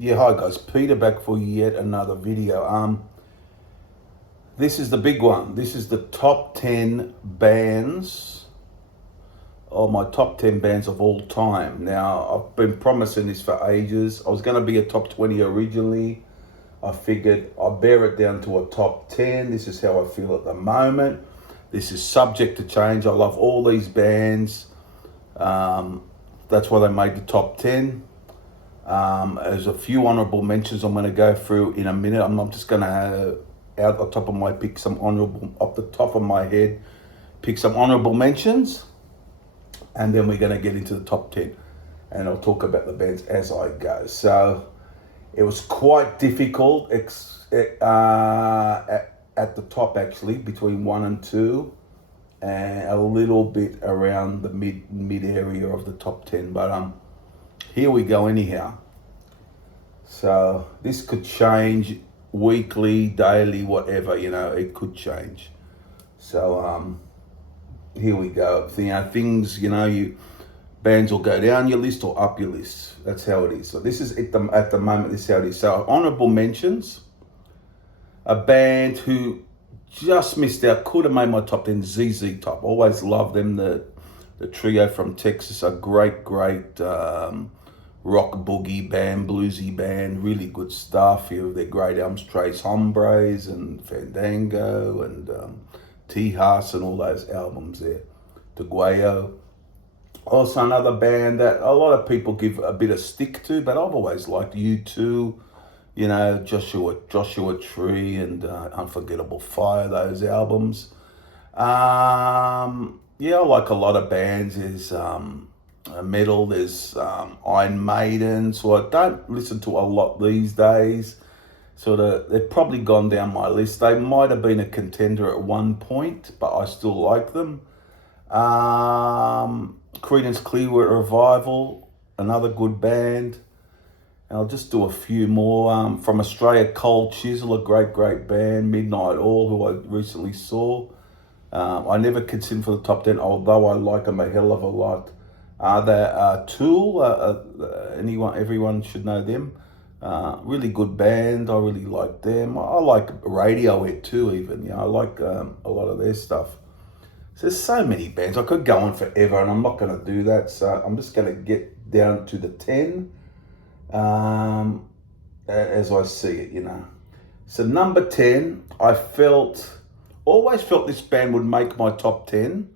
Yeah, hi guys, Peter back for yet another video. This is the big one. This is the top 10 bands, or my top 10 bands of all time. Now, I've been promising this for ages. I was going to be a top 20 originally. I figured I'll bear it down to a top 10. This is how I feel at the moment. This is subject to change. I love all these bands. That's why they made the top 10. There's a few honourable mentions I'm going to go through in a minute. I'm just going to, out the top of my pick some honourable, off the top of my head, pick some honourable mentions, and then we're going to get into the top 10, and I'll talk about the bands as I go. So it was quite difficult at the top, actually, between 1 and 2, and a little bit around the mid area of the top 10, but here we go anyhow. So this could change weekly, daily, whatever, it could change. So here we go. Things, bands will go down your list or up your list. That's how it is. So this is at the moment, this is how it is. So honourable mentions, a band who just missed out, could have made my top 10, ZZ Top. Always loved them, the trio from Texas, a great rock boogie band, bluesy band, really good stuff. Their great albums, Tres Hombres and Fandango and Tejas and all those albums there. Teguayo. Also another band that a lot of people give a bit of stick to, but I've always liked U2, Joshua Tree and Unforgettable Fire, those albums. Yeah, I like a lot of bands. There's metal, there's Iron Maiden, so I don't listen to a lot these days. They've probably gone down my list. They might have been a contender at one point, but I still like them. Creedence Clearwater Revival, another good band. And I'll just do a few more. From Australia, Cold Chisel, a great band. Midnight Oil, who I recently saw. I never considered for the top 10, although I like them a hell of a lot. Tool, everyone should know them. Really good band. I really like them. I like Radiohead too, even. I like a lot of their stuff. So there's so many bands. I could go on forever, and I'm not going to do that. So I'm just going to get down to the 10 as I see it, So number 10, I always felt this band would make my top 10,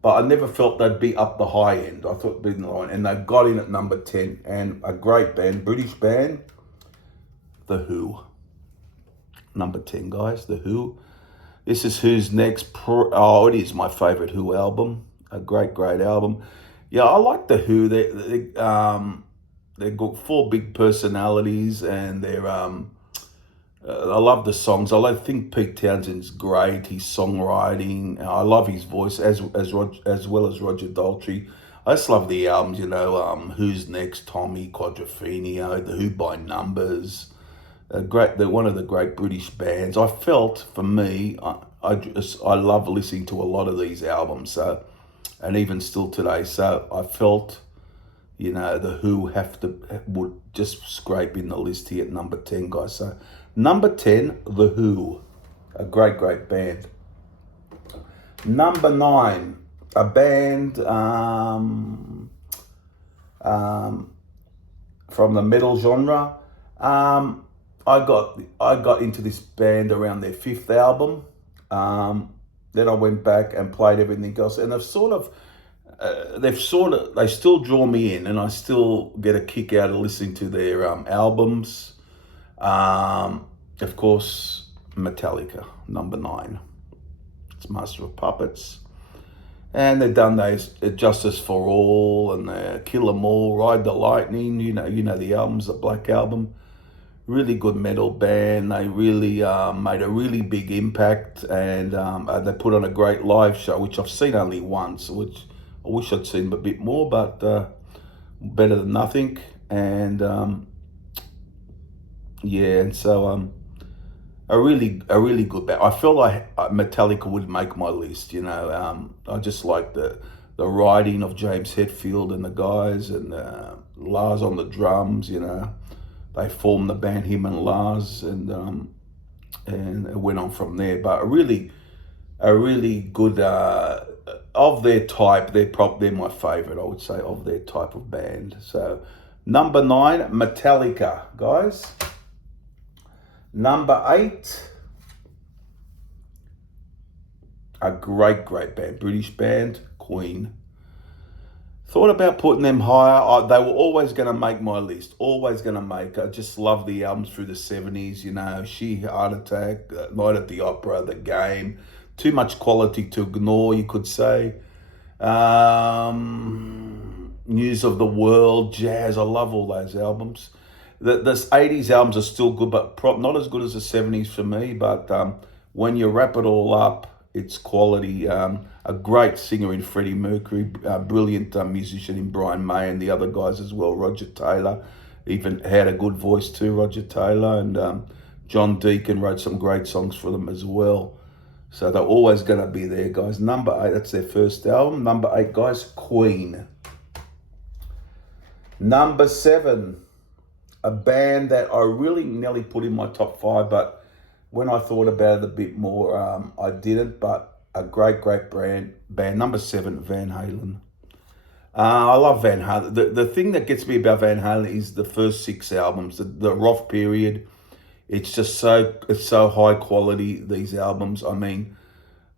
but I never felt they'd be up the high end. I thought they'd be in the line, and they got in at number 10, and a great band, British band, The Who. Number 10, guys, The Who. This is Who's Next. It is my favourite Who album. A great album. Yeah, I like The Who. They've got 4 big personalities, and I love the songs. I think Pete Townshend's great. His songwriting. I love his voice as well as Roger Daltrey. I just love the albums. Who's Next, Tommy, Quadrophenia, The Who by Numbers. They're one of the great British bands. I felt, for me, I love listening to a lot of these albums. So, and even still today. So I felt, The Who would just scrape in the list here at number 10, guys. So number 10, The Who, a great band. Number 9, a band from the metal genre. I got into this band around their 5th album. Then I went back and played everything else, and they still draw me in, and I still get a kick out of listening to their albums. Of course, Metallica, number 9. It's Master of Puppets. And they've done those Justice for All and Kill 'Em All, Ride the Lightning, you know the albums, the Black Album. Really good metal band. They really made a really big impact, and they put on a great live show, which I've seen only once, which I wish I'd seen a bit more, but better than nothing. And a really good band. I felt like Metallica would make my list. I just like the writing of James Hetfield and the guys, and Lars on the drums. they formed the band, him and Lars, and it went on from there. But a really good of their type. They're my favourite, I would say, of their type of band. So number 9, Metallica, guys. Number 8, a great band, British band, Queen. Thought about putting them higher. They were always going to make my list. Always going to make. I just love the albums through the 70s, you know. She, Heart Attack, Night at the Opera, The Game. Too much quality to ignore, you could say. News of the World, Jazz. I love all those albums. The 80s albums are still good, but not as good as the 70s for me. But when you wrap it all up, it's quality. A great singer in Freddie Mercury, brilliant musician in Brian May, and the other guys as well. Roger Taylor even had a good voice too, Roger Taylor. And John Deacon wrote some great songs for them as well. So they're always going to be there, guys. Number 8, that's their first album. Number 8, guys, Queen. Number 7, a band that I really nearly put in my top 5, but when I thought about it a bit more, I didn't, but a great band. Number 7, Van Halen. I love Van Halen. The thing that gets me about Van Halen is the first 6 albums, the rough period. It's just so high quality, these albums. I mean,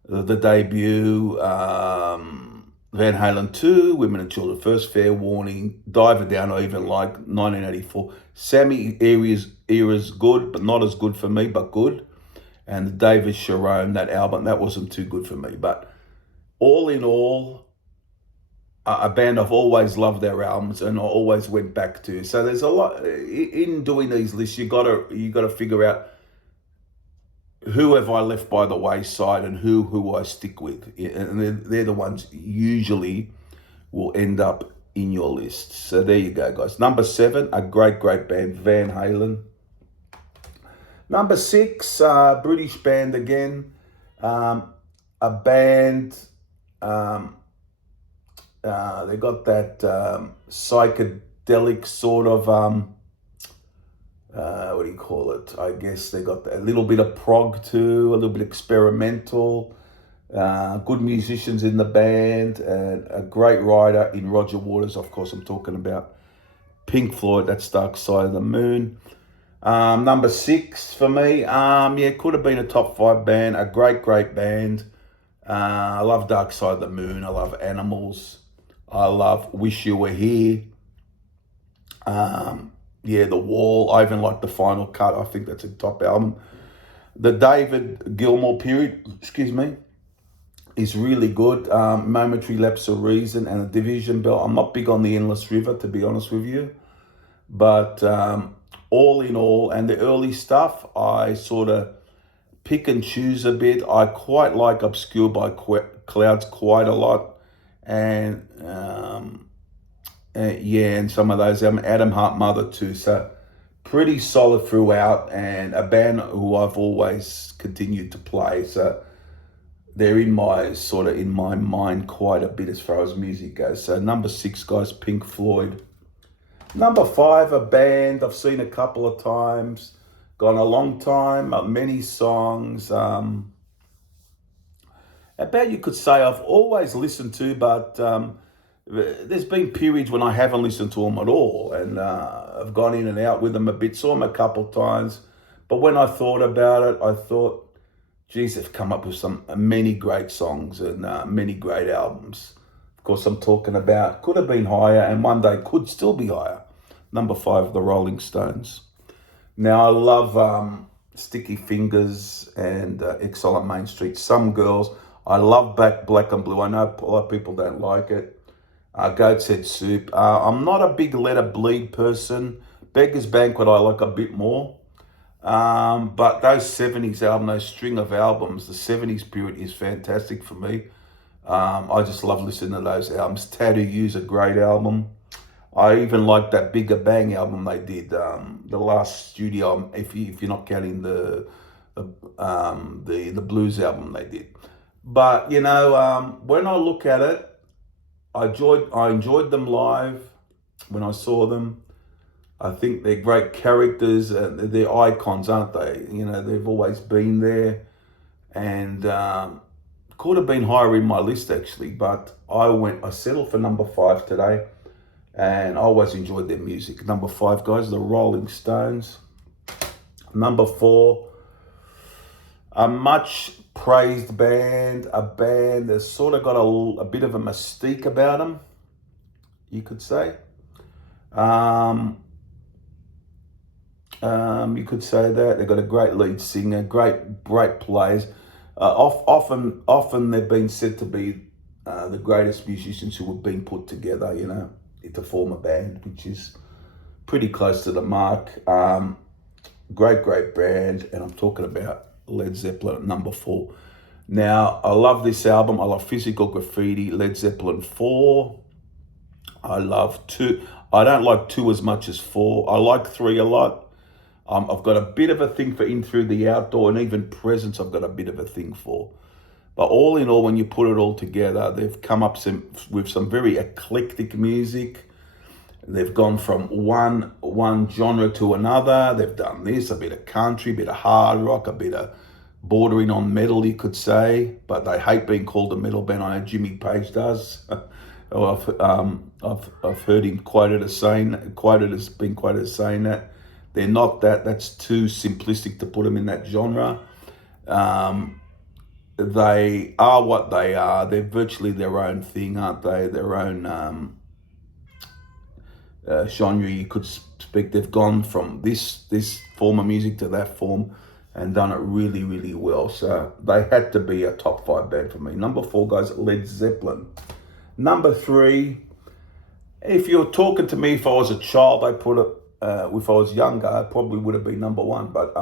the debut, Van Halen 2, Women and Children First, Fair Warning, Diver Down, or even like 1984. Sammy era's good, but not as good for me, but good. And the David Sharon, that album, that wasn't too good for me. But all in all, a band I've always loved their albums and I always went back to. So there's a lot in doing these lists. You gotta figure out who have I left by the wayside and who I stick with, and they're the ones usually will end up in your list. So there you go, guys. Number 7, a great band, Van Halen. Number 6, British band again, a band. They got that psychedelic sort of, what do you call it? I guess they got a little bit of prog too, a little bit experimental. Good musicians in the band, and a great writer in Roger Waters. Of course, I'm talking about Pink Floyd, that's Dark Side of the Moon. Number 6 for me, could have been a top 5 band, a great band. I love Dark Side of the Moon. I love Animals. I love Wish You Were Here. The Wall. I even like The Final Cut. I think that's a top album. The David Gilmour period, is really good. Momentary Lapse of Reason and The Division Bell. I'm not big on the Endless River, to be honest with you. But all in all, and the early stuff, I sort of pick and choose a bit. I quite like Obscured by Clouds quite a lot. And and some of those, Adam Hart Mother too. So pretty solid throughout, and a band who I've always continued to play. So they're in my mind quite a bit as far as music goes. So number 6, guys, Pink Floyd. Number 5, a band I've seen a couple of times, gone a long time, many songs. About you could say I've always listened to, but there's been periods when I haven't listened to them at all, and I've gone in and out with them a bit, saw them a couple of times. But when I thought about it, I thought, geez, they've come up with many great songs and many great albums. Of course, I'm talking about, could have been higher and one day could still be higher. Number 5, the Rolling Stones. Now, I love Sticky Fingers and Exile on Main Street. Some Girls. I love Black and Blue. I know a lot of people don't like it. Goat's Head Soup. I'm not a big Let It Bleed person. Beggar's Banquet I like a bit more. But those 70s albums, those string of albums, the 70s period is fantastic for me. I just love listening to those albums. Tattoo You's a great album. I even like that Bigger Bang album they did, the last studio, if you're not counting the blues album they did. But when I look at it, I enjoyed them live when I saw them. I think they're great characters. They're icons, aren't they? You know, they've always been there, and could have been higher in my list actually, but I settled for number 5 today, and I always enjoyed their music. Number 5, guys, the Rolling Stones. Number 4, a much praised band, a band that's sort of got a bit of a mystique about them, you could say. You could say that they've got a great lead singer, great players. Often they've been said to be the greatest musicians who have been put together, you know, to form a band, which is pretty close to the mark. Great band, and I'm talking about Led Zeppelin at number 4. Now, I love this album. I love Physical Graffiti, Led Zeppelin 4. I love 2. I don't like 2 as much as 4. I like 3 a lot. I've got a bit of a thing for In Through the Outdoor, and even Presence I've got a bit of a thing for. But all in all, when you put it all together, they've come up with some very eclectic music. They've gone from one genre to another. They've done this, a bit of country, a bit of hard rock, a bit of bordering on metal, you could say. But they hate being called a metal band. I know Jimmy Page does. I've heard him quoted as being quoted as saying that. They're not that. That's too simplistic to put them in that genre. They are what they are. They're virtually their own thing, aren't they? Their own genre, you could speak. They've gone from this form of music to that form and done it really well. So they had to be a top 5 band for me. Number 4, guys, Led Zeppelin. Number 3, if you're talking to me, if I was a child, I put it. If I was younger, I probably would have been number 1. But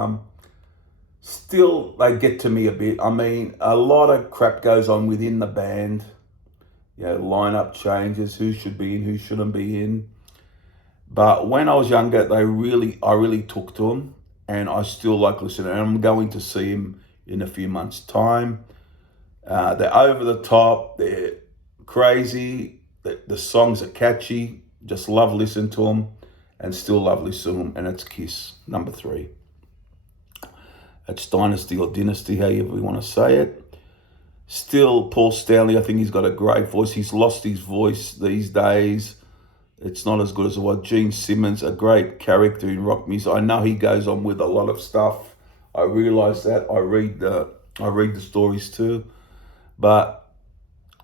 still, they get to me a bit. I mean, a lot of crap goes on within the band. You know, lineup changes, who should be in, who shouldn't be in. But when I was younger, I really took to them, and I still like listening. And I'm going to see them in a few months' time. They're over the top. They're crazy. The songs are catchy. Just love listening to them, and still love listening to them. And it's Kiss, number 3. It's Dynasty or Dynasty, however you want to say it. Still, Paul Stanley, I think he's got a great voice. He's lost his voice these days. It's not as good as it was. Gene Simmons, a great character in rock music. I know he goes on with a lot of stuff. I realise that. I read the stories too. But,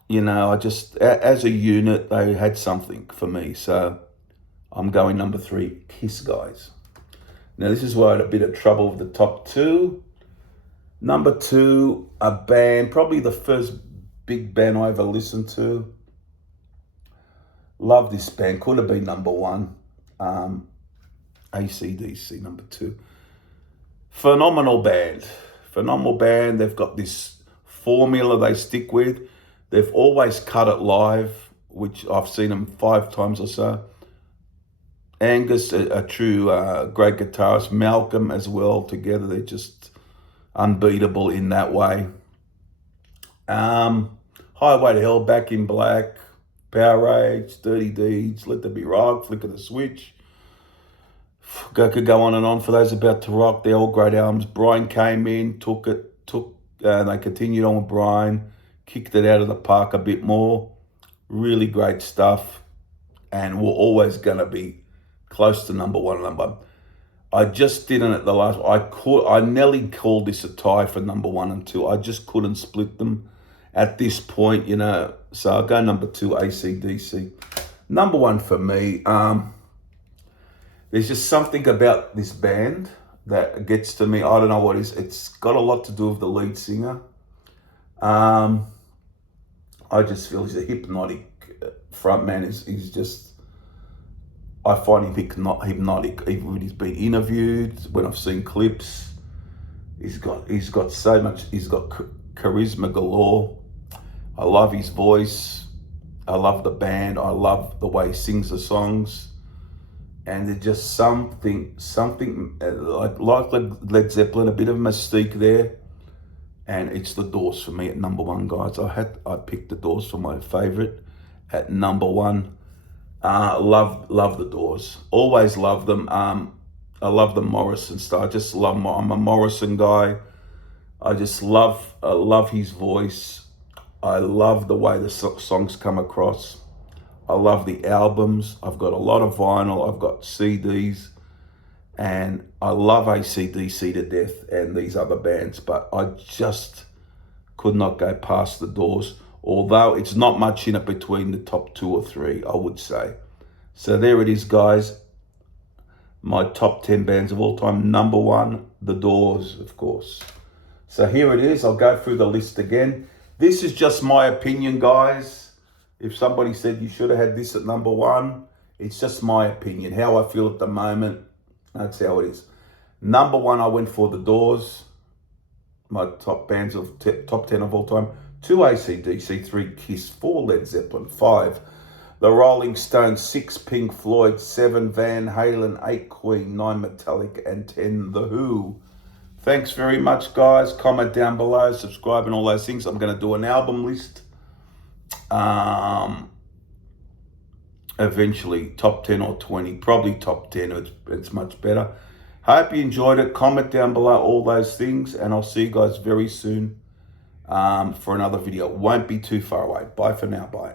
you know, as a unit, they had something for me. So I'm going number 3, Kiss, guys. Now, this is where I had a bit of trouble with the top 2. Number 2, a band, probably the first big band I ever listened to. Love this band. Could have been number 1. AC/DC, number 2. Phenomenal band. They've got this formula they stick with. They've always cut it live, which I've seen them 5 times or so. Angus, a true great guitarist. Malcolm as well. Together, they're just unbeatable in that way. Highway to Hell, Back in Black, Power Rage, Dirty Deeds, Let There Be Rock, Flick of the Switch. Could go on and on for those about to rock. They're all great albums. Brian came in, they continued on with Brian, kicked it out of the park a bit more. Really great stuff, and we're always going to be close to number 1. I just didn't at the last. I nearly called this a tie for number 1 and 2. I just couldn't split them at this point, you know. So I'll go number 2, AC/DC. Number 1 for me. There's just something about this band that gets to me. I don't know what it is. It's got a lot to do with the lead singer. I just feel he's a hypnotic frontman. He's just. I find him hypnotic. Even when he's been interviewed, when I've seen clips, he's got so much. He's got charisma galore. I love his voice. I love the band. I love the way he sings the songs. And there's just something like Led Zeppelin, a bit of mystique there. And it's the Doors for me at number 1, guys. I picked the Doors for my favourite at number 1. Love the Doors. Always love them. I love the Morrison style. I just love. I'm a Morrison guy. I just love his voice. I love the way the songs come across. I love the albums. I've got a lot of vinyl. I've got CDs, and I love AC/DC to death and these other bands. But I just could not go past the Doors. Although it's not much in it between the top 2 or 3, I would say. So there it is, guys. My top 10 bands of all time. Number 1, The Doors, of course. So here it is. I'll go through the list again. This is just my opinion, guys. If somebody said you should have had this at number 1, it's just my opinion. How I feel at the moment, that's how it is. Number 1, I went for The Doors. My top bands of top 10 of all time. 2, AC/DC, 3, Kiss, 4, Led Zeppelin, 5, The Rolling Stones, 6, Pink Floyd, 7, Van Halen, 8, Queen, 9, Metallica, and 10, The Who. Thanks very much, guys. Comment down below, subscribe, and all those things. I'm going to do an album list. Eventually, top 10 or 20, probably top 10. It's much better. Hope you enjoyed it. Comment down below all those things, and I'll see you guys very soon for another video. Won't be too far away. Bye for now. Bye.